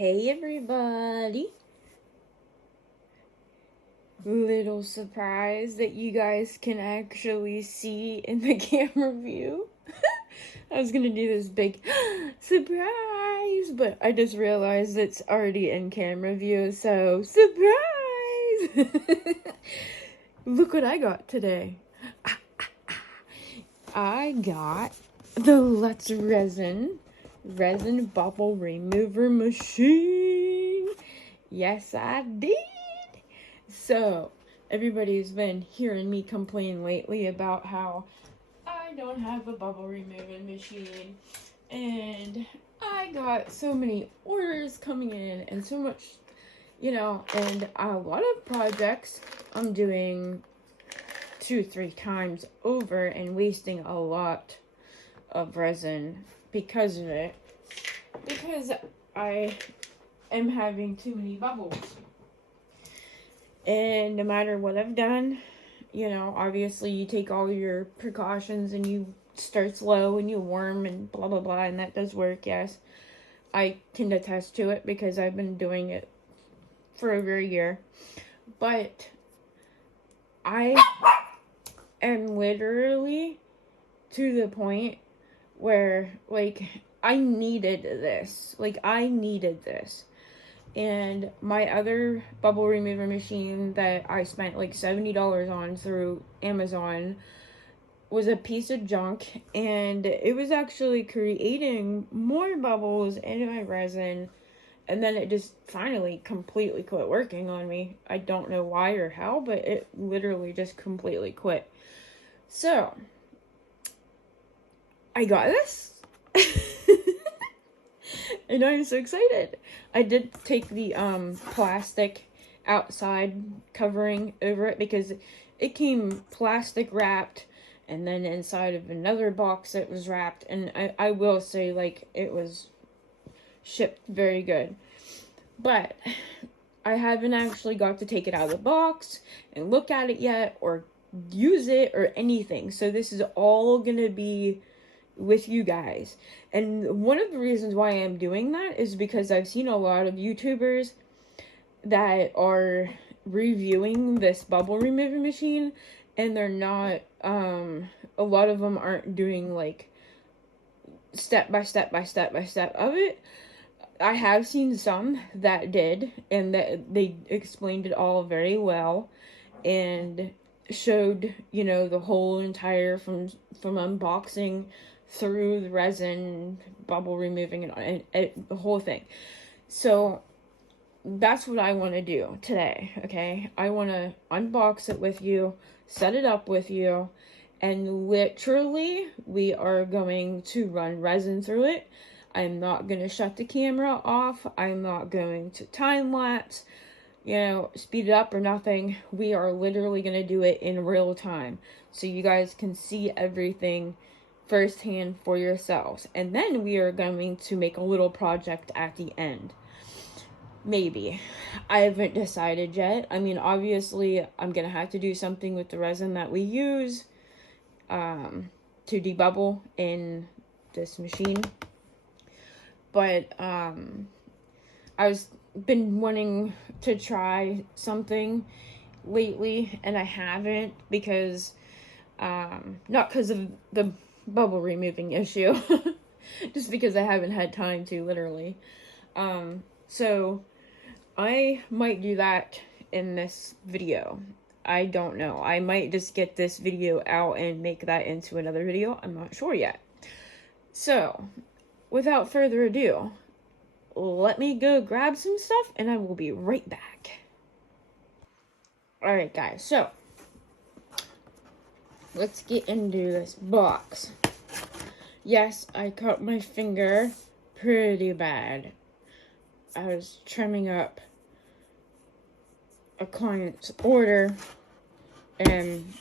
Hey everybody! Little surprise that you guys can actually see in the camera view. I was gonna do this big surprise, but I just realized it's already in camera view, so surprise! Look what I got today. I got the Resin bubble remover machine. Yes, I did. So, everybody's been hearing me complain lately about how I don't have a bubble removing machine. And I got so many orders coming in and so much, and a lot of projects I'm doing 2-3 times over and wasting a lot of resin because of it. Because I am having too many bubbles. And no matter what I've done, obviously you take all your precautions and you start slow and you warm and blah blah blah, and that does work, yes. I can attest to it because I've been doing it for over a year. But I am literally to the point where, I needed this. I needed this. And my other bubble remover machine that I spent $70 on through Amazon was a piece of junk, and it was actually creating more bubbles in my resin, and then it just finally completely quit working on me. I don't know why or how, but it literally just completely quit. So, I got this. And I'm so excited. I did take the plastic outside covering over it because it came plastic wrapped and then inside of another box that was wrapped, and I will say it was shipped very good. But I haven't actually got to take it out of the box and look at it yet or use it or anything. So this is all gonna be with you guys. And one of the reasons why I'm doing that is because I've seen a lot of YouTubers that are reviewing this bubble remover machine, and they're not, a lot of them aren't doing step by step of it. I have seen some that did, and that they explained it all very well and showed, the whole entire from unboxing through the resin, bubble removing, and the whole thing. So that's what I want to do today, okay? I want to unbox it with you, set it up with you, and literally we are going to run resin through it. I'm not going to shut the camera off. I'm not going to time lapse, speed it up or nothing. We are literally going to do it in real time so you guys can see everything firsthand for yourselves. And then we are going to make a little project at the end. Maybe. I haven't decided yet. I mean, obviously, I'm going to have to do something with the resin that we use to debubble in this machine. But I've been wanting to try something lately, and I haven't because, not because of the bubble removing issue, just because I haven't had time to, literally. So I might do that in this video. I don't know. I might just get this video out and make that into another video. I'm not sure yet. So, without further ado, let me go grab some stuff and I will be right back. Alright guys, so let's get into this box. Yes, I cut my finger pretty bad. I was trimming up a client's order, and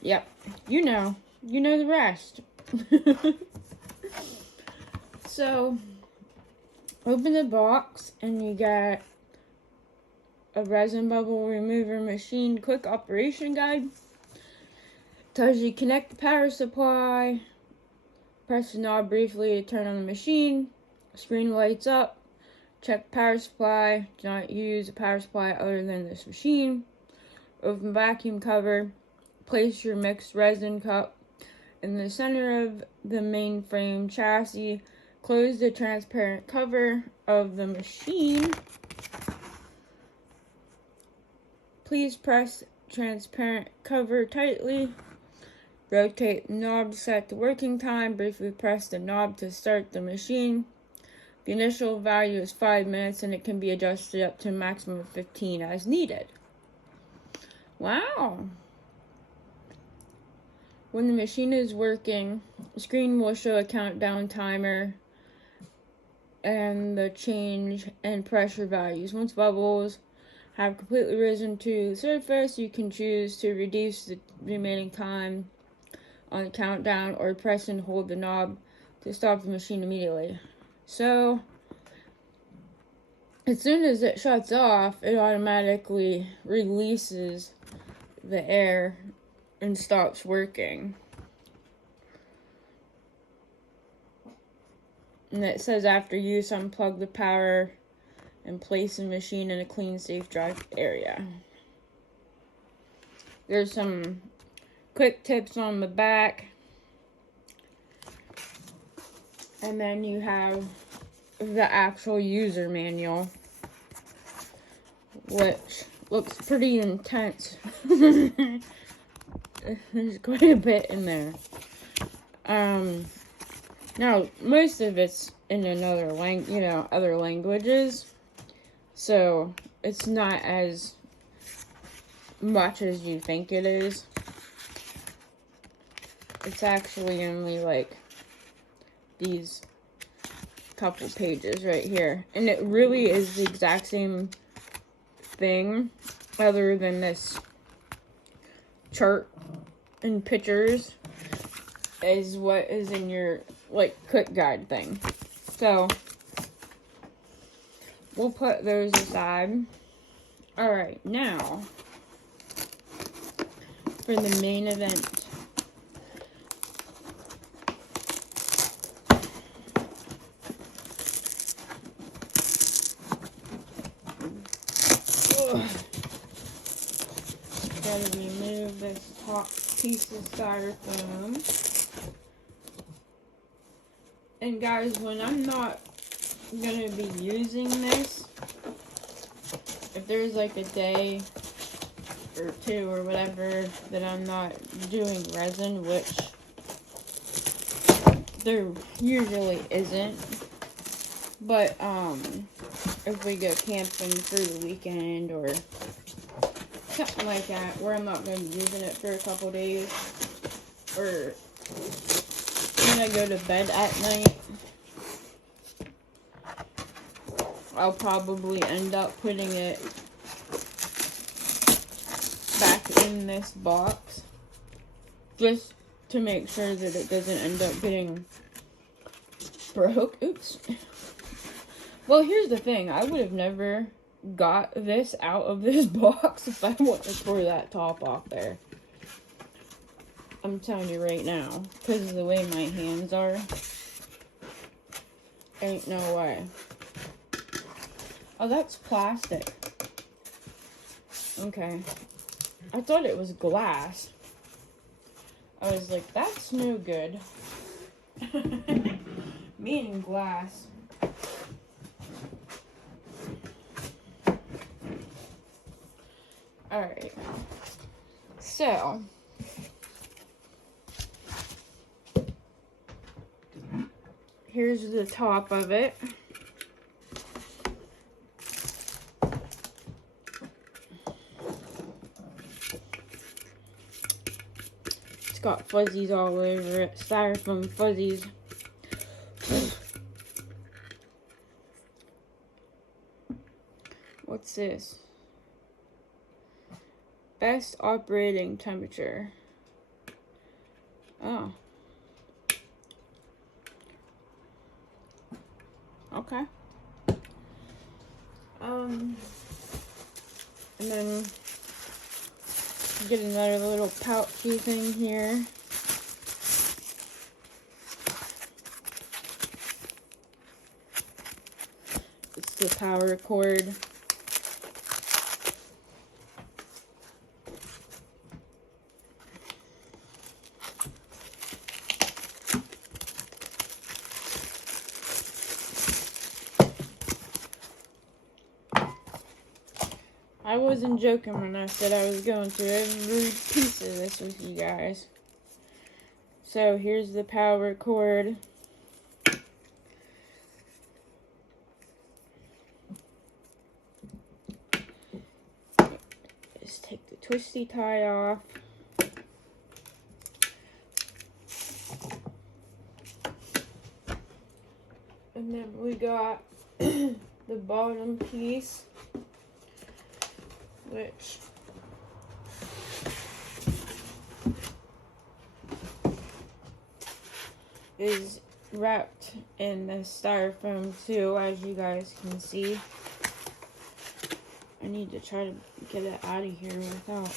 yep, you know the rest. So, open the box and you got a resin bubble remover machine quick operation guide. Tells you connect the power supply, press the knob briefly to turn on the machine, screen lights up, Check power supply. Do not use a power supply other than this machine. Open vacuum cover. Place your mixed resin cup in the center of the mainframe chassis. Close the transparent cover of the machine. Please press transparent cover tightly. Rotate the knob to set the working time. Briefly press the knob to start the machine. The initial value is 5 minutes and it can be adjusted up to a maximum of 15 as needed. Wow! When the machine is working, the screen will show a countdown timer and the change in pressure values. Once bubbles have completely risen to the surface, you can choose to reduce the remaining time on the countdown or press and hold the knob to stop the machine immediately. So, as soon as it shuts off, it automatically releases the air and stops working. And it says after use, unplug the power and place the machine in a clean, safe, dry area. There's some quick tips on the back. And then you have the actual user manual, which looks pretty intense. There's quite a bit in there. Now, most of it's in another other languages. So, it's not as much as you think it is. It's actually only like these couple pages right here. And it really is the exact same thing, other than this chart and pictures is what is in your quick guide thing. So we'll put those aside. Alright, now for the main event. Gotta remove this top piece of styrofoam. And guys, when I'm not gonna be using this, if there's like a day or two or whatever that I'm not doing resin, which there usually isn't, but if we go camping for the weekend or something like that, where I'm not going to be using it for a couple days, or when I go to bed at night, I'll probably end up putting it back in this box just to make sure that it doesn't end up getting broke. Oops. Well, here's the thing. I would have never got this out of this box if I wouldn't have tore that top off there. I'm telling you right now, because of the way my hands are, ain't no way. Oh, that's plastic. Okay. I thought it was glass. I was like, that's no good. Meaning glass. Alright. So. Here's the top of it. It's got fuzzies all over it. Styrofoam fuzzies. What's this? Best operating temperature. Oh. Okay. And then get another little pouchy thing here. It's the power cord. I wasn't joking when I said I was going through every piece of this with you guys. So here's the power cord. Just take the twisty tie off. And then we got the bottom piece, which is wrapped in the styrofoam too, as you guys can see. I need to try to get it out of here without.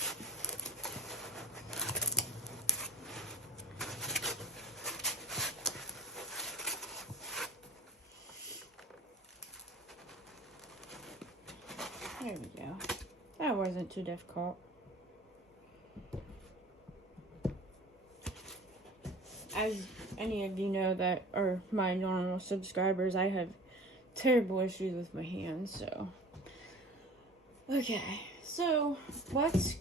There we go. That wasn't too difficult. As any of you know that are my normal subscribers, I have terrible issues with my hands, so. Okay, so let's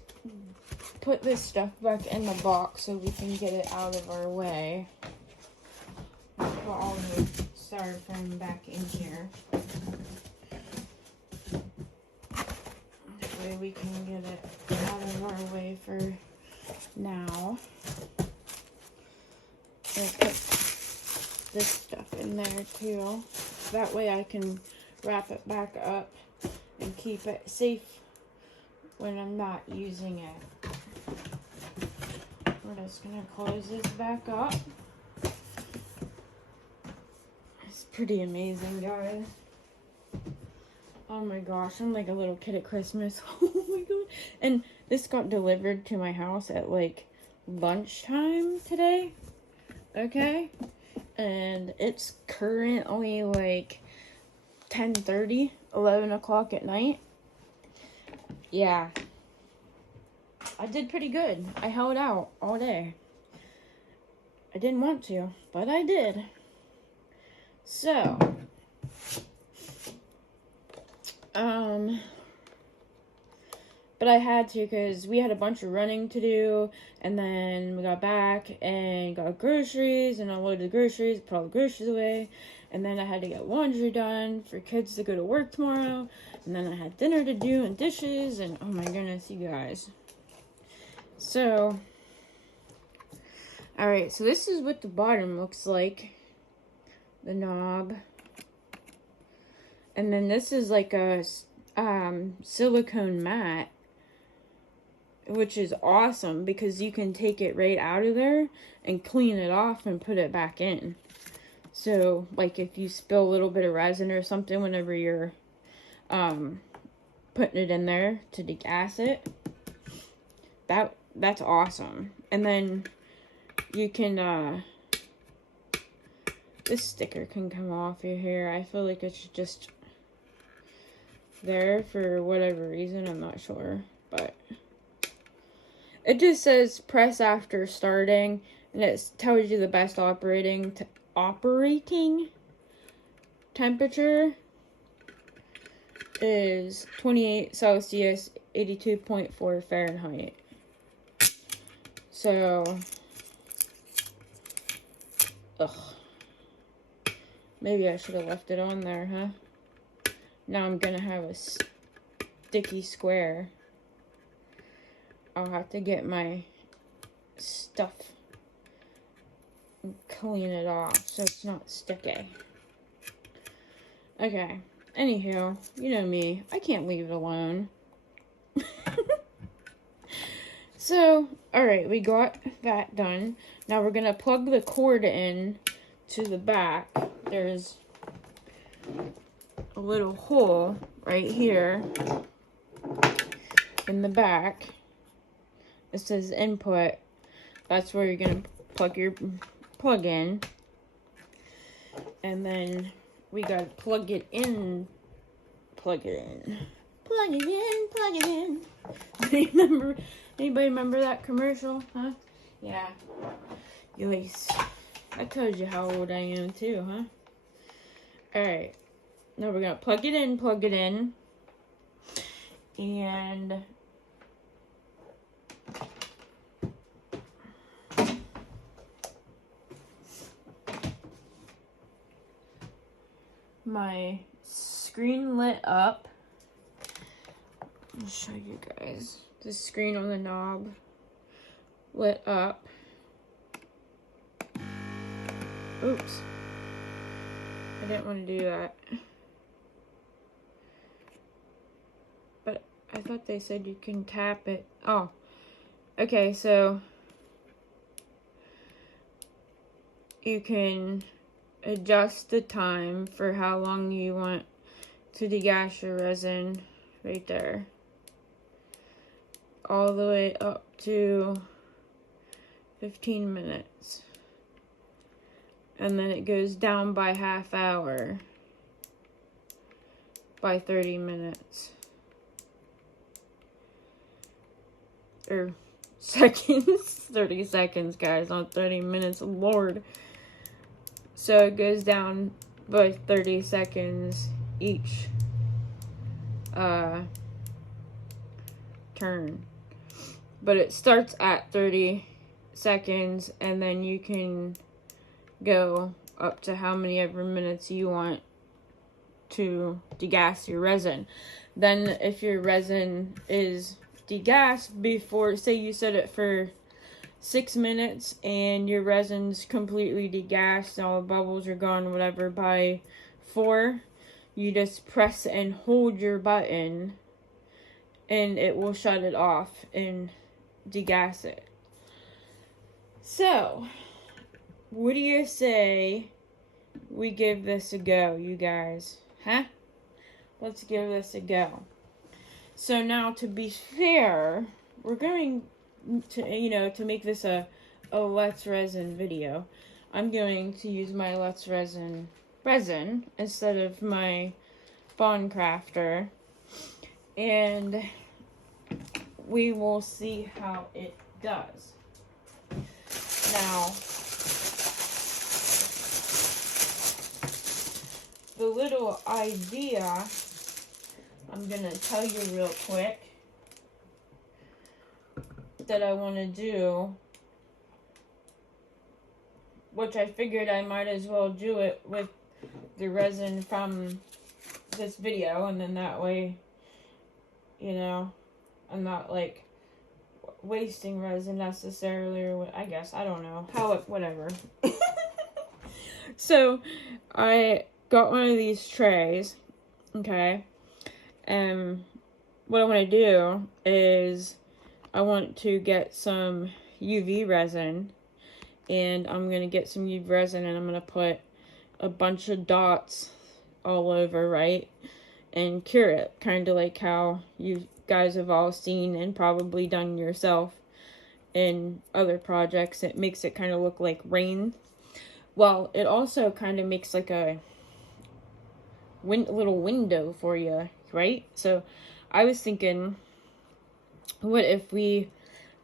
put this stuff back in the box so we can get it out of our way. Put all the styrofoam back in here. That way we can get it out of our way for now. I'll put this stuff in there too. That way I can wrap it back up and keep it safe when I'm not using it. We're just gonna close this back up. It's pretty amazing, guys. Oh my gosh, I'm like a little kid at Christmas. Oh my god. And this got delivered to my house at like lunchtime today. Okay? And it's currently like 10:30, 11 o'clock at night. Yeah. I did pretty good. I held out all day. I didn't want to, but I did. So, but I had to because we had a bunch of running to do, and then we got back and got groceries, and I loaded the groceries, put all the groceries away, and then I had to get laundry done for kids to go to work tomorrow, and then I had dinner to do and dishes, and oh my goodness, you guys. So, alright, so this is what the bottom looks like. The knob. And then this is like a silicone mat, which is awesome because you can take it right out of there and clean it off and put it back in. So, like if you spill a little bit of resin or something whenever you're putting it in there to degas it, that's awesome. And then you can this sticker can come off your hair. I feel like it's just there for whatever reason. I'm not sure, but it just says press after starting, and it tells you the best operating temperature is 28 Celsius, 82.4 Fahrenheit. So, ugh. Maybe I should have left it on there, huh? Now I'm gonna have a sticky square. I'll have to get my stuff and clean it off so it's not sticky. Okay, anywho, you know me. I can't leave it alone. So, alright, we got that done. Now we're gonna plug the cord in to the back. There's a little hole right here in the back. It says input. That's where you're gonna plug your plug in. And then we gotta plug it in plug it in. Plug it in, plug it in. Anybody remember that commercial? Huh? Yeah. Yois. I told you how old I am too, huh? Alright. Now we're gonna plug it in. And my screen lit up. I'll show you guys. The screen on the knob lit up. Oops. I didn't want to do that. But I thought they said you can tap it. Oh. Okay, so you can adjust the time for how long you want to degas your resin right there. All the way up to 15 minutes. And then it goes down by half hour by 30 minutes. Or seconds. 30 seconds, guys, not 30 minutes. Lord. So it goes down by 30 seconds each turn. But it starts at 30 seconds, and then you can go up to how many ever minutes you want to degas your resin. Then if your resin is degassed before, say you set it for 6 minutes and your resin's completely degassed, all the bubbles are gone, whatever, by 4, you just press and hold your button and it will shut it off and degas it. So, what do you say we give this a go, you guys? Huh? Let's give this a go. So now, to be fair, we're going to, to make this a Let's Resin video. I'm going to use my Let's Resin resin instead of my Bond Crafter. And we will see how it does. Now, the little idea I'm going to tell you real quick that I want to do, which I figured I might as well do it with the resin from this video, and then that way, I'm not like wasting resin necessarily, or what, I guess, I don't know how it, whatever. So I got one of these trays, okay, and what I want to do is I want to get some UV resin, and I'm going to get some UV resin, and I'm going to put a bunch of dots all over, right, and cure it, kind of like how you guys have all seen and probably done yourself in other projects. It makes it kind of look like rain. Well, it also kind of makes like a little window for you, right? So I was thinking, what if we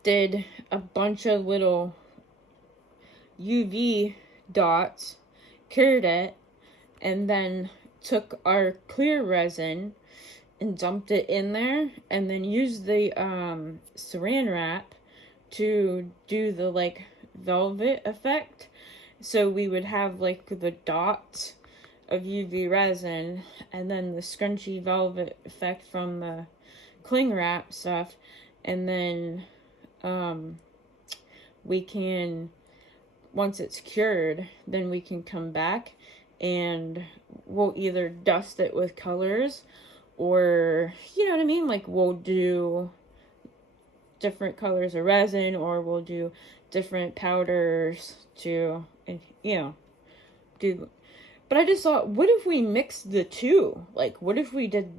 did a bunch of little UV dots, cured it, and then took our clear resin and dumped it in there, and then used the saran wrap to do the like velvet effect. So we would have like the dots of UV resin and then the scrunchy velvet effect from the cling wrap stuff, and then we can, once it's cured, then we can come back and we'll either dust it with colors, or, you know what I mean, like we'll do different colors of resin, or we'll do different powders to, do. But I just thought, what if we mixed the two? Like, what if we did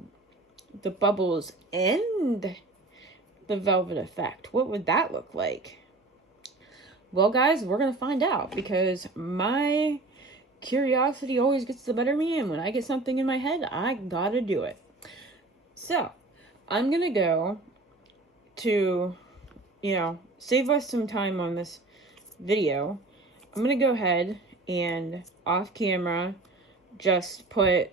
the bubbles and the velvet effect? What would that look like? Well, guys, we're going to find out, because my curiosity always gets the better of me, and when I get something in my head, I gotta do it. So, I'm gonna go to, save us some time on this video. I'm gonna go ahead and off camera just put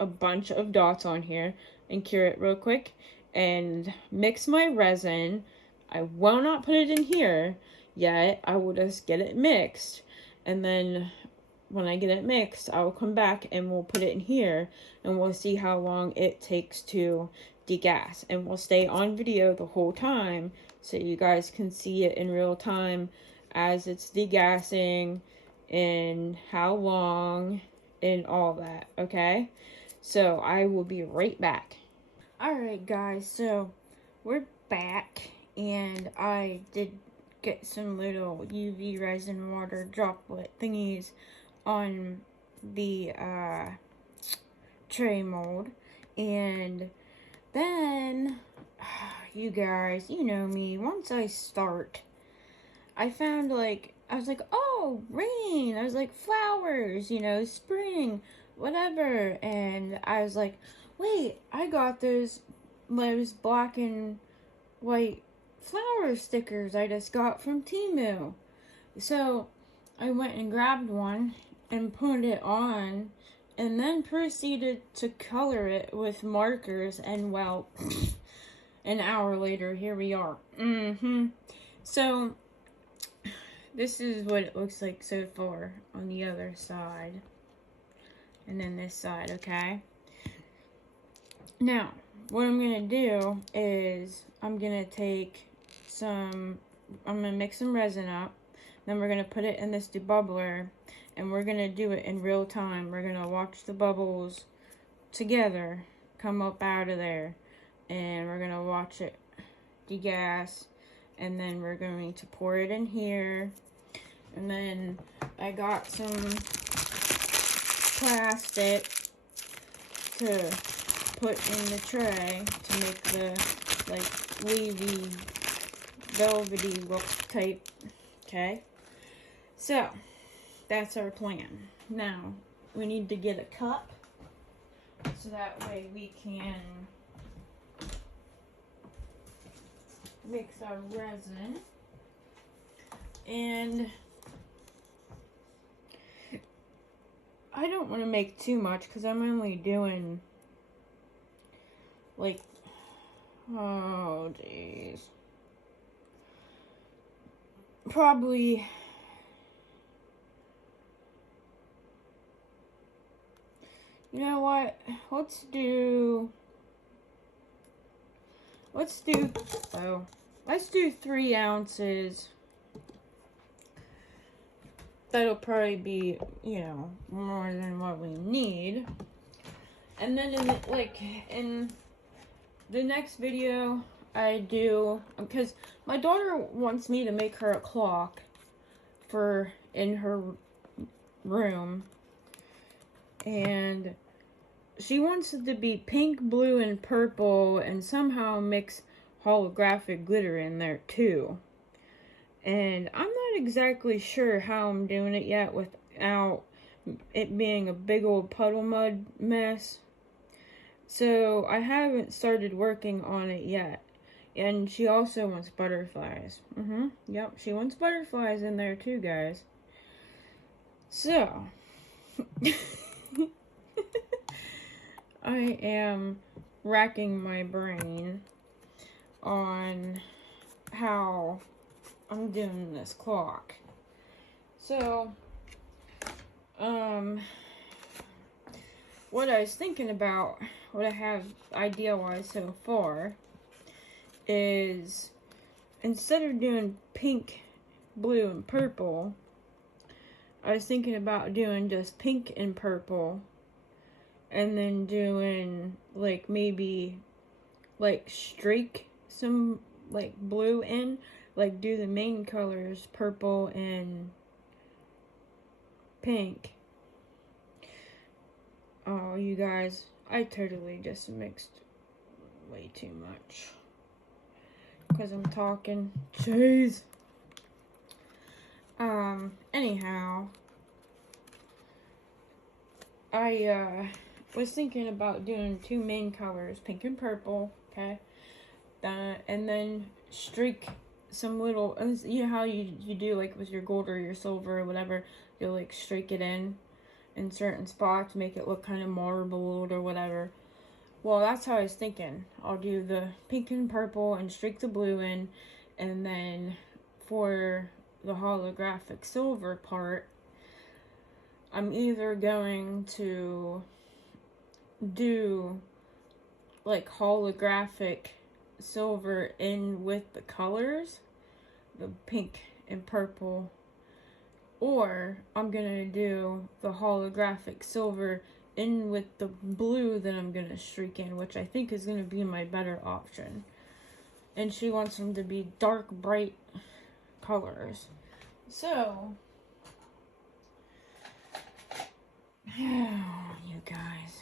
a bunch of dots on here and cure it real quick and mix my resin. I will not put it in here yet. I will just get it mixed, and then when I get it mixed, I will come back and we'll put it in here and we'll see how long it takes to degas, and we'll stay on video the whole time so you guys can see it in real time as it's degassing and how long and all that, okay? So I will be right back. Alright guys, so we're back, and I did get some little UV resin water droplet thingies on the tray mold, and then you guys, you know me, once I start, I found I was like, oh, rain. I was like, flowers, spring, whatever. And I was like, wait, I got those black and white flower stickers I just got from Temu. So I went and grabbed one and put it on, and then proceeded to color it with markers, and well, an hour later, here we are. So this is what it looks like so far on the other side. And then this side, okay? Now, what I'm going to do is I'm going to mix some resin up. Then we're going to put it in this debubbler, and we're going to do it in real time. We're going to watch the bubbles together come up out of there, and we're going to watch it degas, and then we're going to pour it in here. And then I got some plastic to put in the tray to make the wavy, velvety look type. Okay, so that's our plan. Now we need to get a cup so that way we can mix our resin. And I don't want to make too much because I'm only doing oh jeez, probably you know what, let's do 3 ounces. That'll probably be, more than what we need. And then in the next video I do, because my daughter wants me to make her a clock in her room, and she wants it to be pink, blue, and purple, and somehow mix holographic glitter in there too. And I'm not exactly sure how I'm doing it yet without it being a big old puddle mud mess. So I haven't started working on it yet. And she also wants butterflies. Yep, she wants butterflies in there too, guys. So I am racking my brain on how I'm doing this clock. So, what I was thinking about, what I have idea-wise so far, is instead of doing pink, blue, and purple, I was thinking about doing just pink and purple, and then doing, maybe, streak some, blue in, do the main colors, purple and pink. Oh, you guys, I totally just mixed way too much. Because I'm talking. Jeez. Anyhow, was thinking about doing two main colors, pink and purple, okay? And then streak some little, you know how you do like with your gold or your silver or whatever, you'll like streak it in certain spots, make it look kind of marbled or whatever. Well, that's how I was thinking. I'll do the pink and purple and streak the blue in, and then for the holographic silver part, I'm either going to do like holographic silver in with the colors, the pink and purple, or I'm gonna do the holographic silver in with the blue that I'm gonna streak in, which I think is gonna be my better option. And she wants them to be dark, bright colors. So, you guys.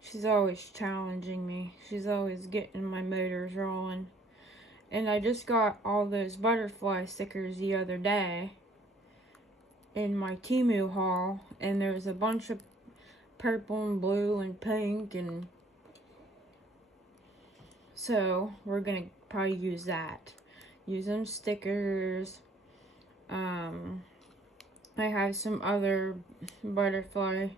She's always challenging me. She's always getting my motors rolling. And I just got all those butterfly stickers the other day in my Temu haul, and there's a bunch of purple and blue and pink, and so we're gonna probably use that. Use them stickers. I have some other butterfly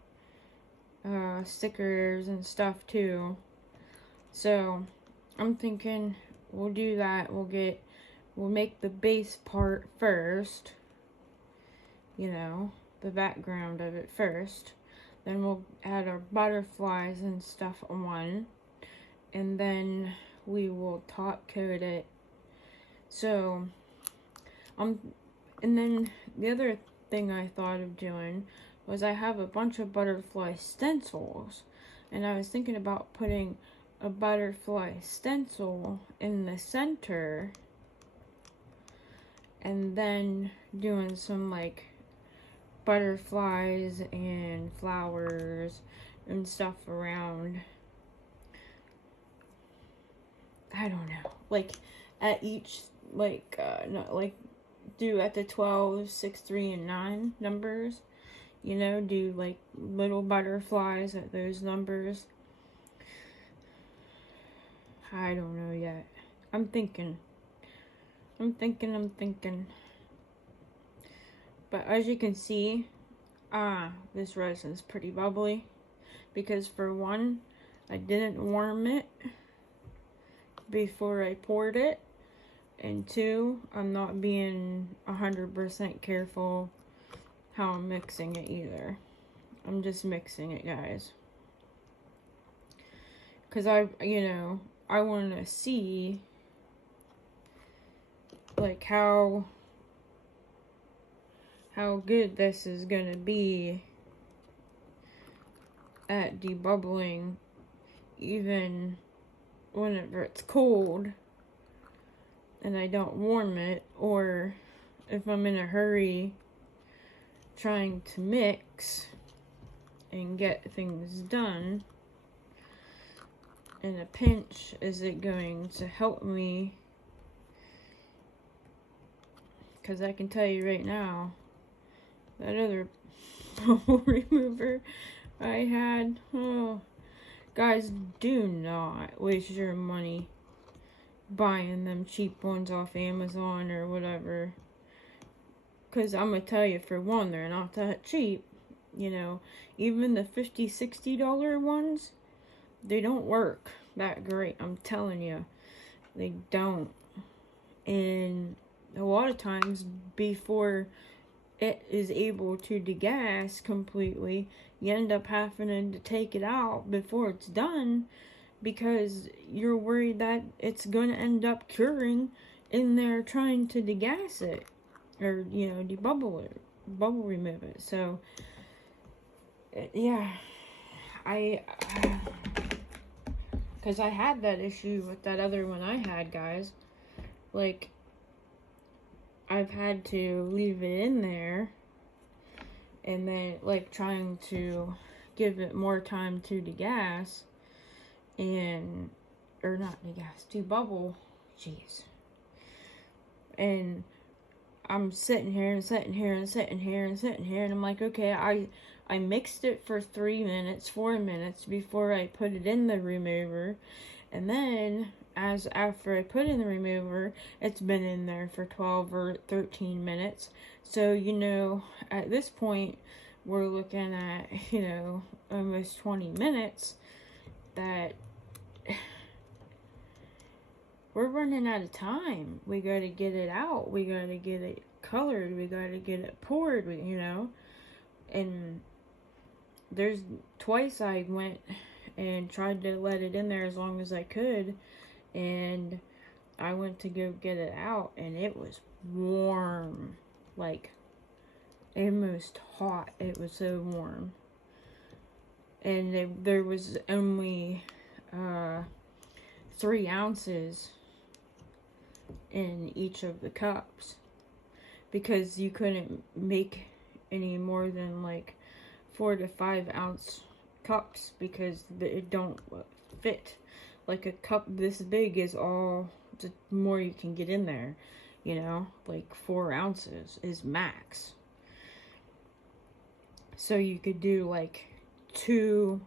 stickers and stuff too. So I'm thinking we'll do that. We'll make the base part first. You know, the background of it first. Then we'll add our butterflies and stuff on. And then we will top coat it. So, and then the other thing I thought of doing was I have a bunch of butterfly stencils. And I was thinking about putting a butterfly stencil in the center. And then doing some like butterflies and flowers and stuff around. I don't know, like at each, like not like do at the 12, 6, 3, and 9 numbers, you know, do like little butterflies at those numbers. I don't know yet. I'm thinking. But as you can see, this resin is pretty bubbly. Because for one, I didn't warm it before I poured it. And two, I'm not being 100% careful how I'm mixing it either. I'm just mixing it, guys. Because I want to see like how good this is gonna be at debubbling, even whenever it's cold and I don't warm it, or if I'm in a hurry trying to mix and get things done. In a pinch, is it going to help me? Because I can tell you right now, that other bubble remover I had, oh, guys, do not waste your money buying them cheap ones off Amazon or whatever. Because I'm going to tell you, for one, they're not that cheap. You know, even the $50, $60 ones, they don't work that great. I'm telling you, they don't. And a lot of times, before it is able to degas completely, you end up having to take it out before it's done, because you're worried that it's going to end up curing in there trying to degas it, or, you know, debubble it, bubble remove it. So, yeah, because I had that issue with that other one I had, guys. Like, I've had to leave it in there, and then, like, trying to give it more time to degas, and, or not degas, to bubble, jeez. And I'm sitting here, and I'm like, okay, I mixed it for 3 minutes, 4 minutes before I put it in the remover. And then, after I put in the remover, it's been in there for 12 or 13 minutes. So, you know, at this point, we're looking at, you know, almost 20 minutes that we're running out of time. We got to get it out. We got to get it colored. We got to get it poured, you know. And there's twice I went and tried to let it in there as long as I could. And I went to go get it out and it was warm. Like, almost hot. It was so warm. And there was only 3 ounces in each of the cups, because you couldn't make any more than like 4 to 5 ounce cups, because it don't fit. Like a cup this big is all the more you can get in there, you know, like 4 ounces is max. So you could do like 2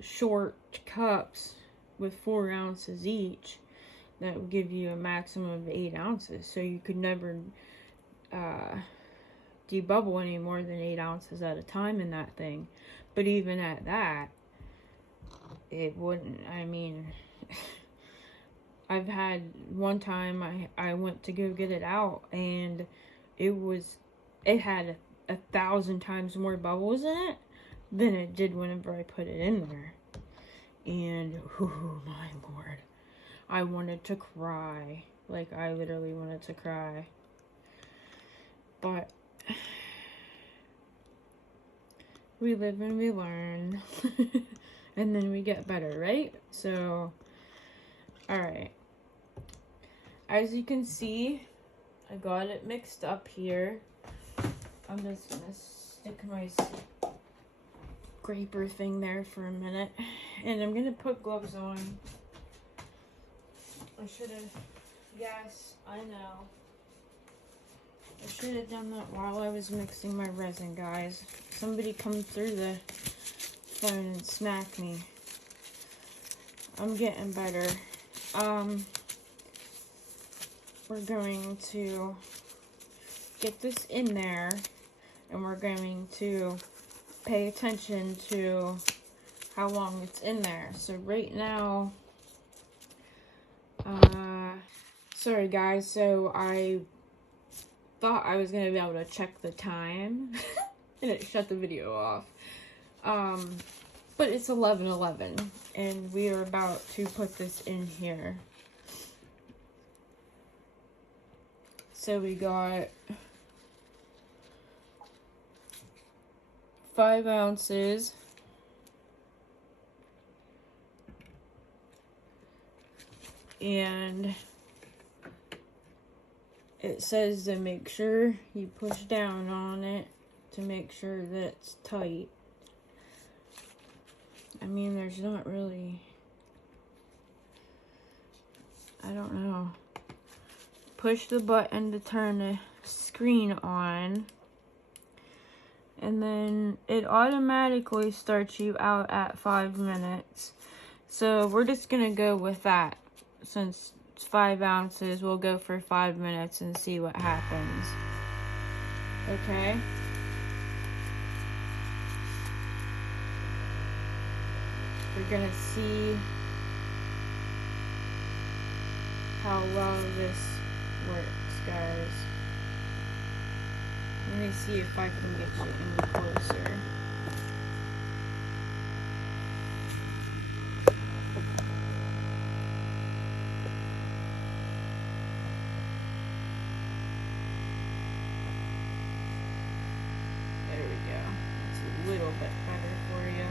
short cups with 4 ounces each. That would give you a maximum of 8 ounces. So you could never debubble any more than 8 ounces at a time in that thing. But even at that, it wouldn't. I mean, I've had one time I went to go get it out, and it had 1,000 times more bubbles in it than it did whenever I put it in there. And, oh my lord, I wanted to cry. Like, I literally wanted to cry. But we live and we learn. And then we get better, right? So, alright. As you can see, I got it mixed up here. I'm just gonna stick my scraper thing there for a minute. And I'm gonna put gloves on. I should have, yes, I know. I should have done that while I was mixing my resin, guys. Somebody come through the phone and smack me. I'm getting better. We're going to get this in there, and we're going to pay attention to how long it's in there. So right now, sorry guys, so I thought I was going to be able to check the time, and it shut the video off. But it's 11:11, and we are about to put this in here. So we got 5 ounces. And it says to make sure you push down on it to make sure that it's tight. I mean, there's not really, I don't know. Push the button to turn the screen on, and then it automatically starts you out at 5 minutes. So we're just gonna go with that. Since it's 5 ounces, we'll go for 5 minutes and see what happens. Okay? We're gonna see how well this works, guys. Let me see if I can get you any closer. There we go. It's a little bit better for you.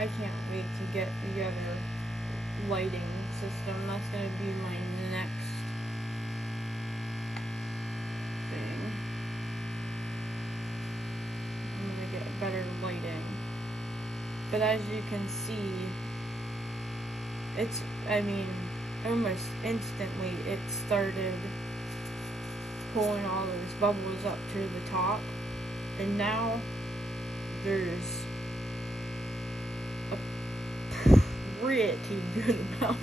I can't wait to get the other lighting system. That's going to be my next thing. I'm going to to get better lighting. But as you can see, it's, I mean, almost instantly it started pulling all those bubbles up to the top, and now there's a pretty good amount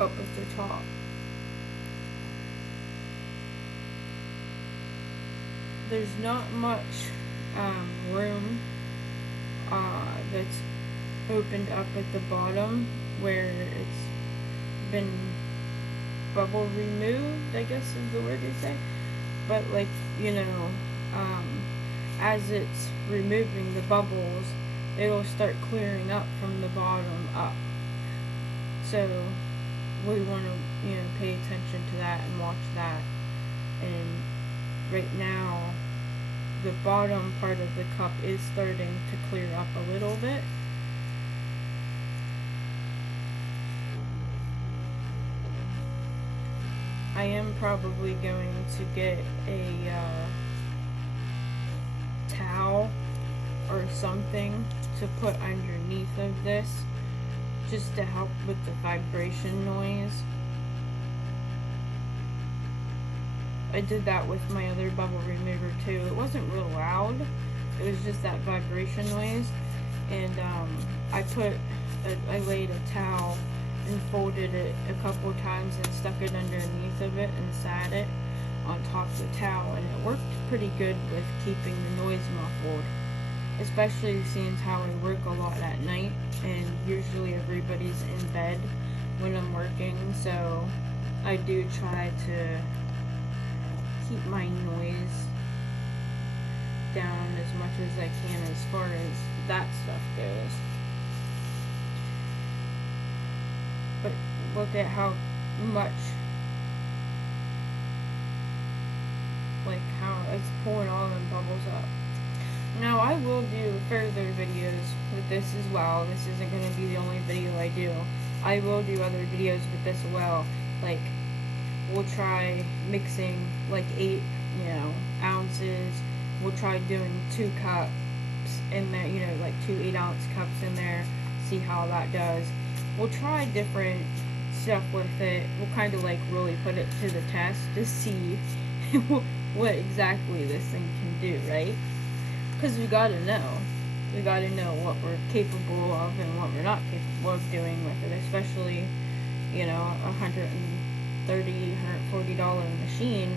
up at the top. There's not much room that's opened up at the bottom where it's been bubble removed, I guess is the word you say. But like, you know, as it's removing the bubbles, it'll start clearing up from the bottom up. So we want to, you know, pay attention to that and watch that. And right now, the bottom part of the cup is starting to clear up a little bit. I am probably going to get a towel or something to put underneath of this, just to help with the vibration noise. I did that with my other bubble remover too. It wasn't real loud, it was just that vibration noise. And I laid a towel and folded it a couple times and stuck it underneath of it and sat it on top of the towel, and it worked pretty good with keeping the noise muffled, especially seeing how I work a lot at night and usually everybody's in bed when I'm working, so I do try to keep my noise down as much as I can as far as that stuff goes. But look at how much, like how it's pulling all them bubbles up. Now I will do further videos with this as well. This isn't going to be the only video I do. I will do other videos with this as well. Like, we'll try mixing like 8, ounces. We'll try doing 2 cups in there, like 2 8-ounce cups in there. See how that does. We'll try different stuff with it. We'll kind of like really put it to the test to see what exactly this thing can do, right? Because we gotta know. We gotta know what we're capable of and what we're not capable of doing with it, especially, $130, $140 machine.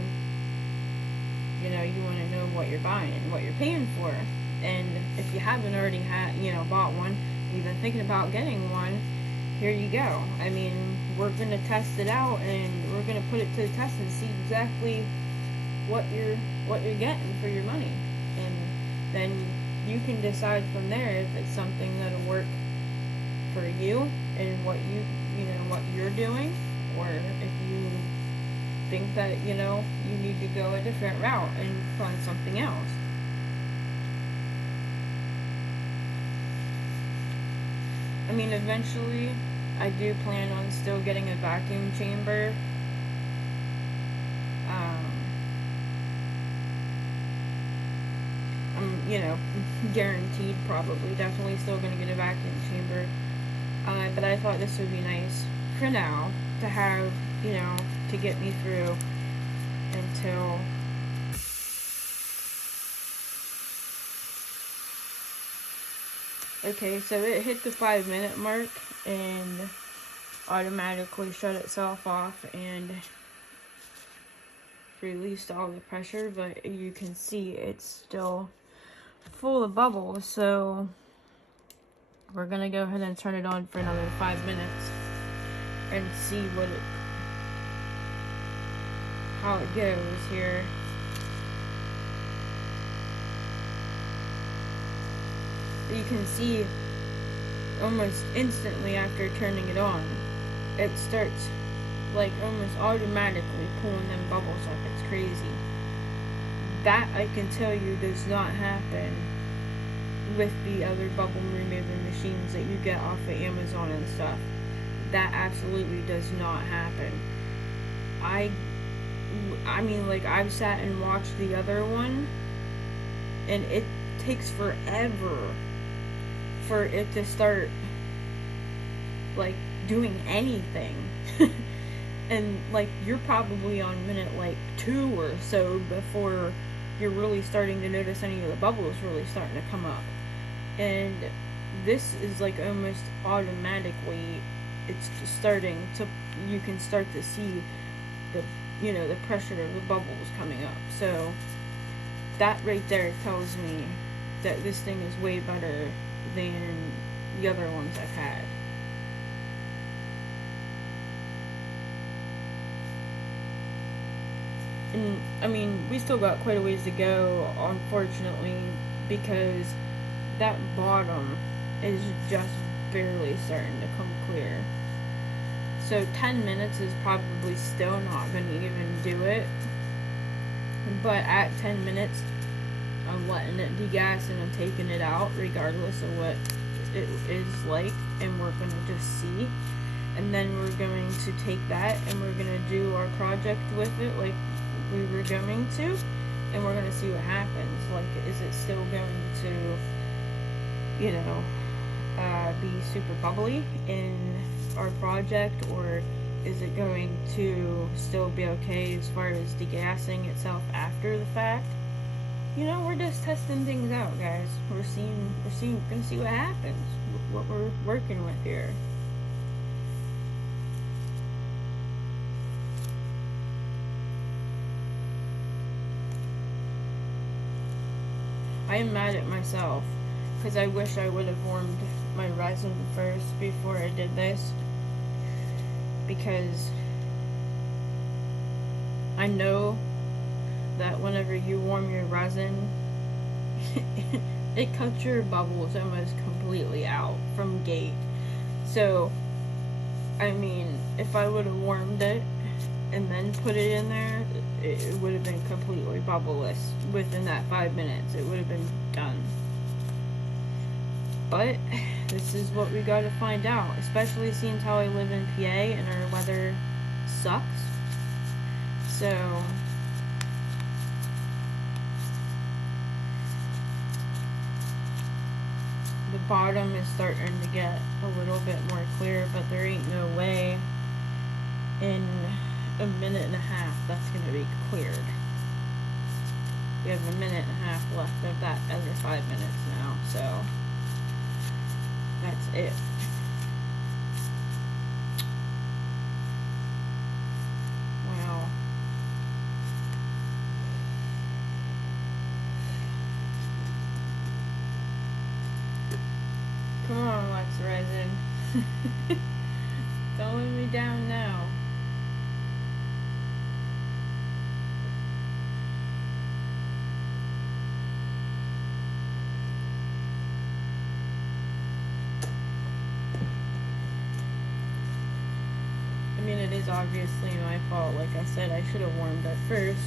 You want to know what you're buying and what you're paying for. And if you haven't already bought one, you've been thinking about getting one, here you go. I mean, we're going to test it out, and we're going to put it to the test and see exactly what you're getting for your money. And then you can decide from there if it's something that'll work for you and what what you're doing, or if you think that, you need to go a different route and find something else. I mean, eventually, I do plan on still getting a vacuum chamber. I'm, guaranteed probably definitely still going to get a vacuum chamber. But I thought this would be nice for now to have, to get me through until okay, so it hit the 5-minute mark and automatically shut itself off and released all the pressure, but you can see it's still full of bubbles, so we're gonna go ahead and turn it on for another 5 minutes and see how it goes here. You can see almost instantly after turning it on, it starts like almost automatically pulling them bubbles up. It's crazy. That I can tell you does not happen with the other bubble removing machines that you get off of Amazon and stuff. That absolutely does not happen. I mean, like, I've sat and watched the other one, and takes forever for it to start like doing anything. And like you're probably on minute like 2 or so before you're really starting to notice any of the bubbles really starting to come up. And this is like almost automatically, it's just starting to, you can start to see the, you know, the pressure of the bubbles coming up. So that right there tells me that this thing is way better than the other ones I've had. And I mean, we still got quite a ways to go, unfortunately, because that bottom is just barely starting to come clear. So 10 minutes is probably still not going to even do it. But at 10 minutes, I'm letting it degas and I'm taking it out regardless of what it is like. And we're going to just see. And then we're going to take that and we're going to do our project with it like we were going to. And we're going to see what happens. Like, is it still going to, you know, be super bubbly in our project, or is it going to still be okay as far as degassing itself after the fact? You know, we're just testing things out, guys. We're gonna see what happens, what we're working with here. I am mad at myself because I wish I would have warmed my resin first before I did this, because I know that whenever you warm your resin it cuts your bubbles almost completely out from gate. So I mean, if I would have warmed it and then put it in there, it would have been completely bubbleless within that 5 minutes. It would have been done. But this is what we got to find out, especially seeing how I live in PA and our weather sucks. So the bottom is starting to get a little bit more clear, but there ain't no way in a minute and a half that's going to be cleared. We have a minute and a half left of that other 5 minutes now, so that's it. Wow. Come on, Lex Resin. Don't let me down now. I mean, it is obviously my fault. Like I said, I should have warmed that first.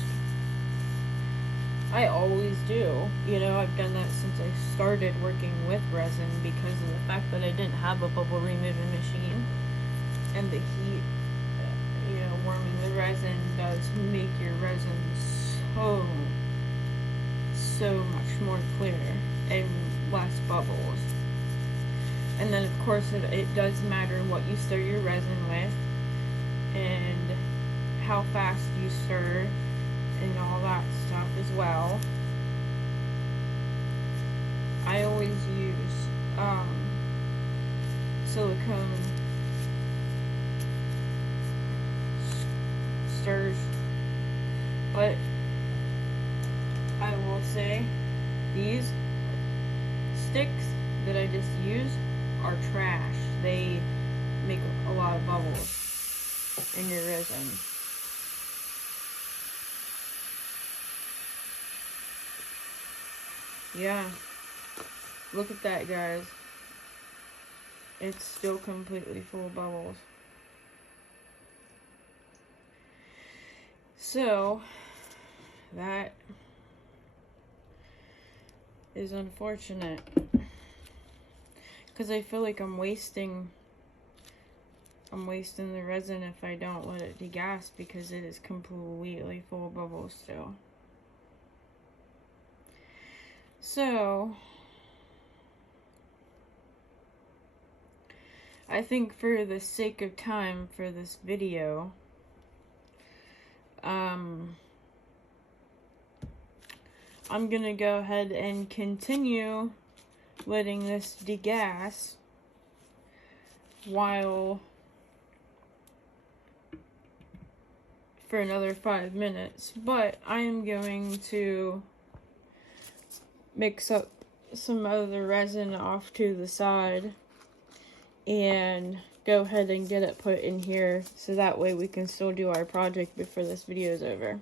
I always do. You know, I've done that since I started working with resin because of the fact that I didn't have a bubble removing machine. And the heat, you know, warming the resin does make your resin so much more clear and less bubbles. And then, of course, it does matter what you stir your resin with and how fast you stir and all that stuff as well. I always use silicone stirs, but I will say these sticks that I just used are trash. They make a lot of bubbles in your resin. Yeah, look at that, guys. It's still completely full of bubbles. So that is unfortunate because I feel like I'm wasting the resin if I don't let it degas, because it is completely full of bubbles still. So, I think for the sake of time for this video, I'm gonna go ahead and continue letting this degas while for another 5 minutes, but I am going to mix up some other resin off to the side and go ahead and get it put in here so that way we can still do our project before this video is over.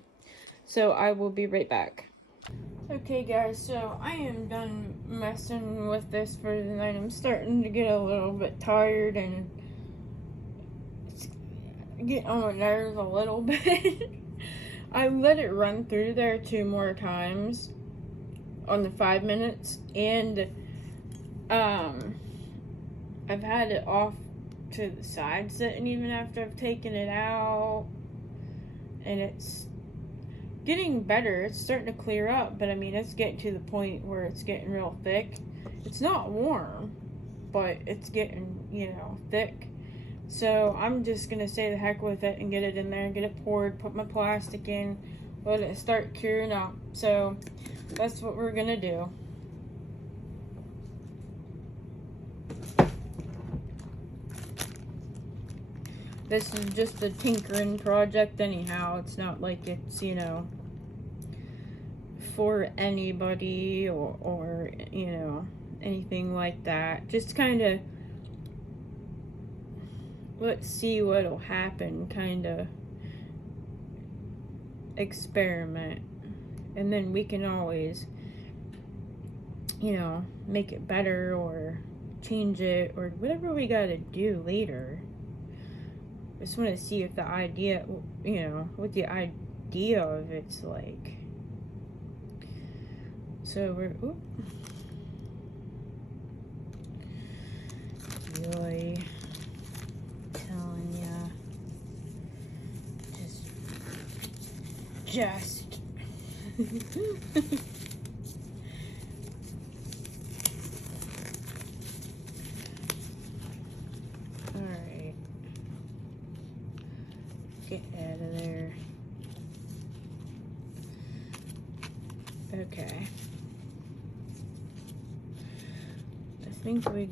So I will be right back. Okay guys, so I am done messing with this for the night. I'm starting to get a little bit tired and it's getting on my nerves a little bit. I let it run through there 2 more times on the 5 minutes, and I've had it off to the side sitting even after I've taken it out, and it's getting better. It's starting to clear up, but I mean, it's getting to the point where it's getting real thick. It's not warm, but it's getting, you know, thick. So I'm just gonna say the heck with it and get it in there, get it poured, put my plastic in, let it start curing up. So that's what we're gonna do. This is just a tinkering project anyhow. It's not like it's, you know, for anybody or you know, anything like that. Just kind of let's see what'll happen kind of experiment. And then we can always, you know, make it better or change it or whatever we gotta do later. I just want to see if the idea, you know, what the idea of it's like. So we're, really telling ya, just. Alright. Get out of there. Okay. I think we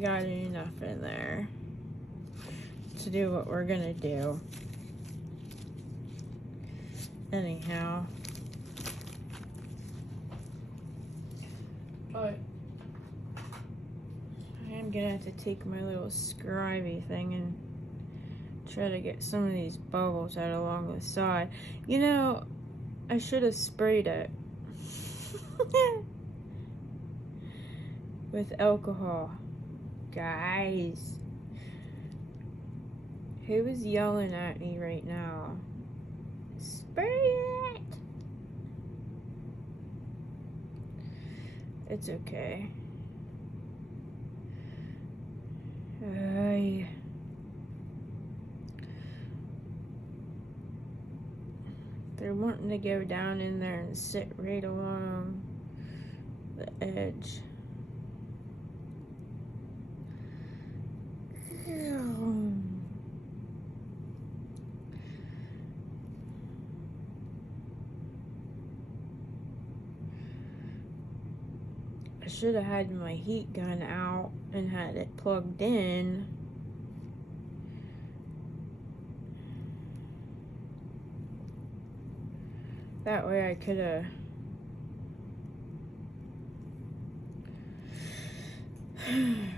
got enough in there to do what we're gonna do. Anyhow. But I am gonna have to take my little scribey thing and try to get some of these bubbles out along the side. You know, I should have sprayed it with alcohol. Guys, who is yelling at me right now? Spray it! It's okay. They're wanting to go down in there and sit right along the edge. I should have had my heat gun out and had it plugged in. That way I could have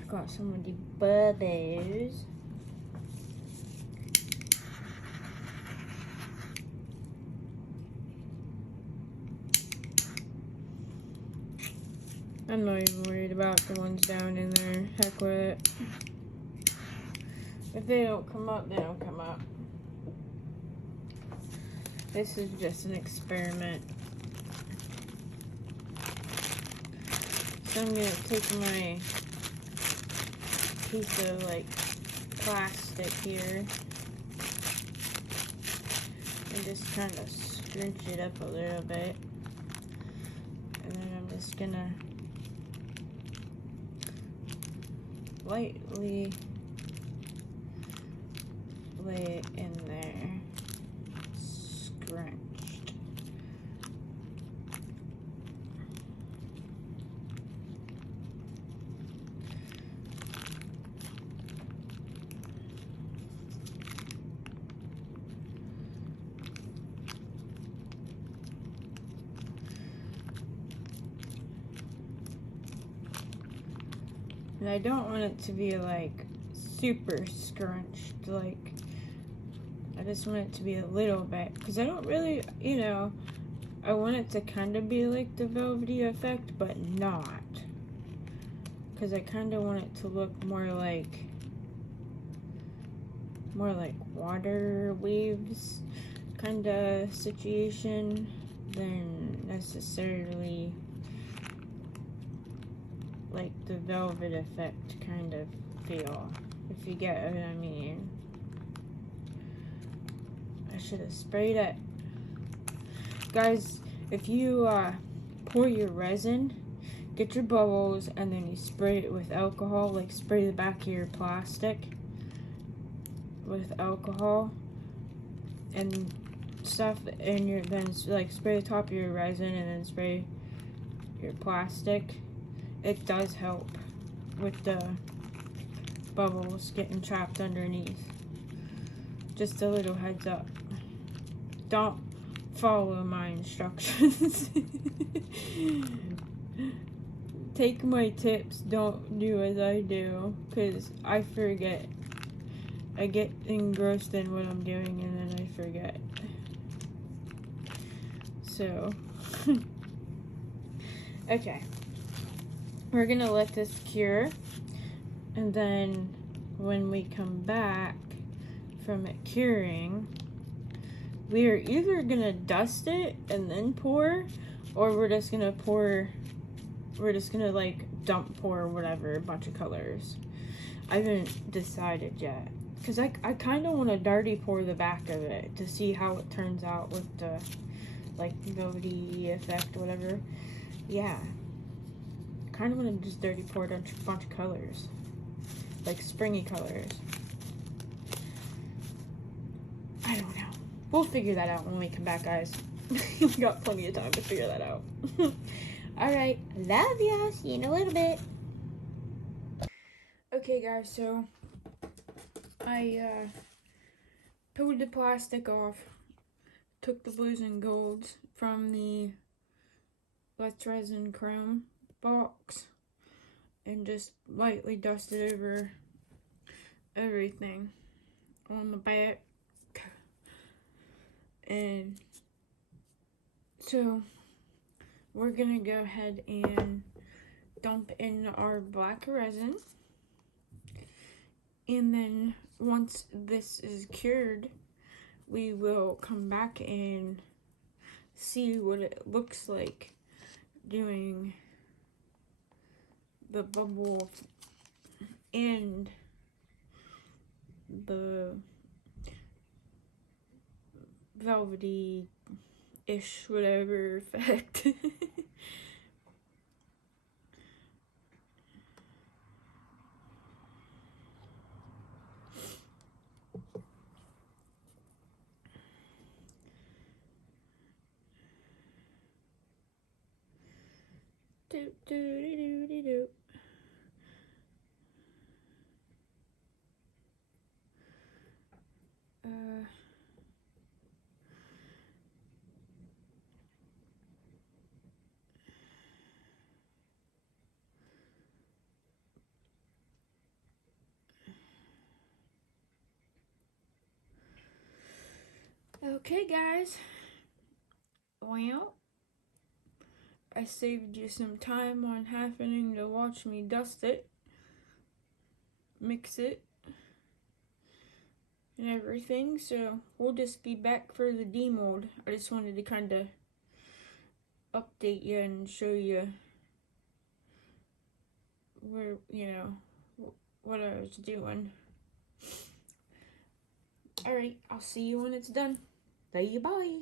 got some of the bubbles. I'm not even worried about the ones down in there. Heck with it. If they don't come up, they don't come up. This is just an experiment. So I'm gonna take my piece of like plastic here and and just kind of scrunch it up a little bit. And then I'm just gonna lightly lay it in there, scrunched. And I don't want it to be like super scrunched, like I just want it to be a little bit, because I don't really, you know, I want it to kind of be like the velvety effect, but not, because I kind of want it to look more like water waves kind of situation than necessarily like the velvet effect kind of feel, if you get what I mean. I should have sprayed it. Guys, if you pour your resin, get your bubbles and then you spray it with alcohol, like spray the back of your plastic with alcohol and stuff, and then like spray the top of your resin and then spray your plastic. It does help with the bubbles getting trapped underneath. Just a little heads up. Don't follow my instructions. Take my tips, don't do as I do, because I forget. I get engrossed in what I'm doing and then I forget. So, okay. We're gonna let this cure, and then when we come back from it curing, we are either gonna dust it and then pour, or we're just gonna like dump pour whatever, a bunch of colors. I haven't decided yet, because I kind of want to dirty pour the back of it to see how it turns out with the like velvety effect, whatever. Yeah, kind of want to just dirty pour a bunch of colors, like springy colors. I don't know. We'll figure that out when we come back, guys. We got plenty of time to figure that out. Alright, love ya. See you in a little bit. Okay, guys, so I pulled the plastic off, took the blues and golds from the Let's Resin Chrome box, and just lightly dusted over everything on the back. And so we're gonna go ahead and dump in our black resin, and then once this is cured, we will come back and see what it looks like doing the bubble and the velvety-ish whatever effect. Do do do do do do. Okay, guys. Well, I saved you some time on having to watch me dust it, mix it, and everything, so we'll just be back for the demold. I just wanted to kind of update you and show you where, you know, what I was doing. Alright, I'll see you when it's done. Bye.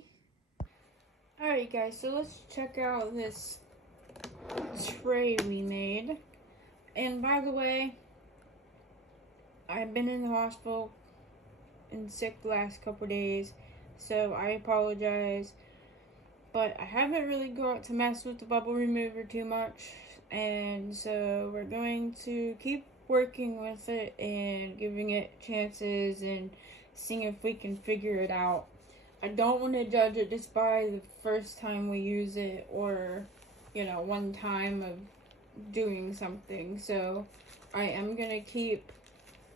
Alright guys, so let's check out this tray we made. And by the way, I've been in the hospital and sick the last couple days, so I apologize. But I haven't really got to mess with the bubble remover too much, and so we're going to keep working with it and giving it chances and seeing if we can figure it out. I don't want to judge it just by the first time we use it, or, you know, one time of doing something. So I am going to keep,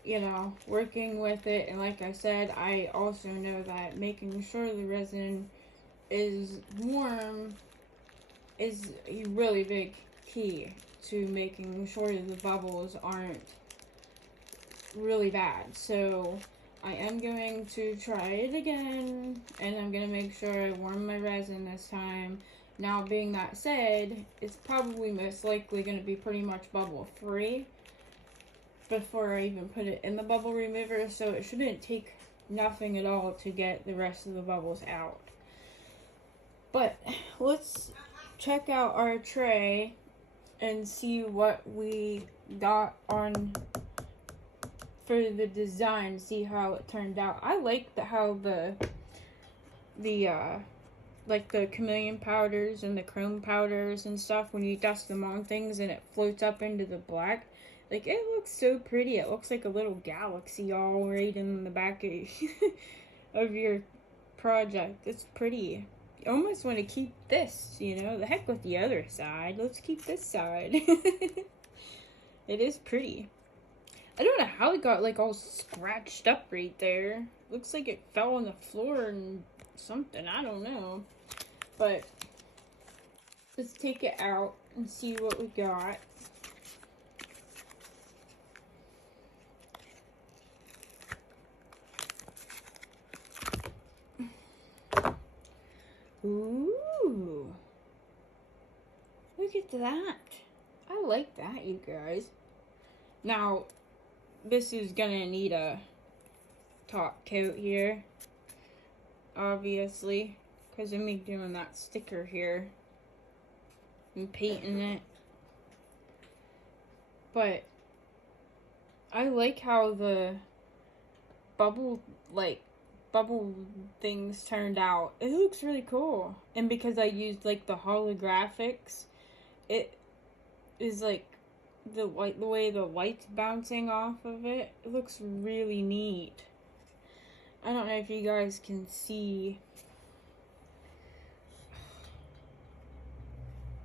you know, working with it. And like I said, I also know that making sure the resin is warm is a really big key to making sure that the bubbles aren't really bad. So I am going to try it again, and I'm going to make sure I warm my resin this time. Now, being that said, it's probably most likely going to be pretty much bubble free before I even put it in the bubble remover, so it shouldn't take nothing at all to get the rest of the bubbles out. But let's check out our tray and see what we got on for the design, see how it turned out. I like how the like the chameleon powders and the chrome powders and stuff, when you dust them on things and it floats up into the black, like, it looks so pretty. It looks like a little galaxy all right in the back of your project. It's pretty. You almost want to keep this, you know, the heck with the other side. Let's keep this side. It is pretty. I don't know how it got like all scratched up right there. Looks like it fell on the floor and something. I don't know. But let's take it out and see what we got. Ooh. Look at that. I like that, you guys. Now, this is gonna need a top coat here, obviously, because of me doing that sticker here and painting it. But I like how the bubble things turned out. It looks really cool. And because I used like the holographics, it is like the way the light's bouncing off of it. It looks really neat. I don't know if you guys can see.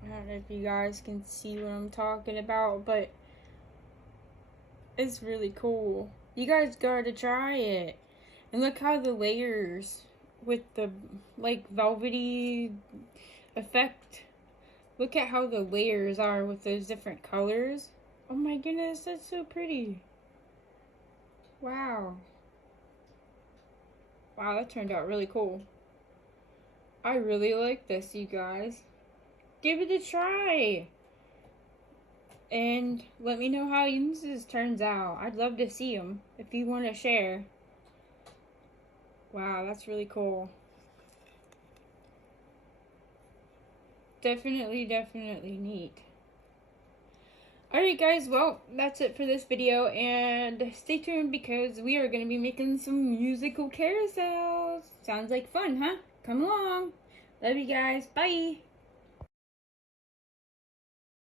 I don't know if you guys can see what I'm talking about, but it's really cool. You guys gotta try it. And look how the layers with the like velvety effect. Look at how the layers are with those different colors. Oh my goodness, that's so pretty. Wow. Wow, that turned out really cool. I really like this, you guys. Give it a try. And let me know how yours turns out. I'd love to see them if you want to share. Wow, that's really cool. Definitely neat. Alright guys, well, that's it for this video, and stay tuned because we are going to be making some musical carousels. Sounds like fun, huh? Come along. Love you guys. Bye.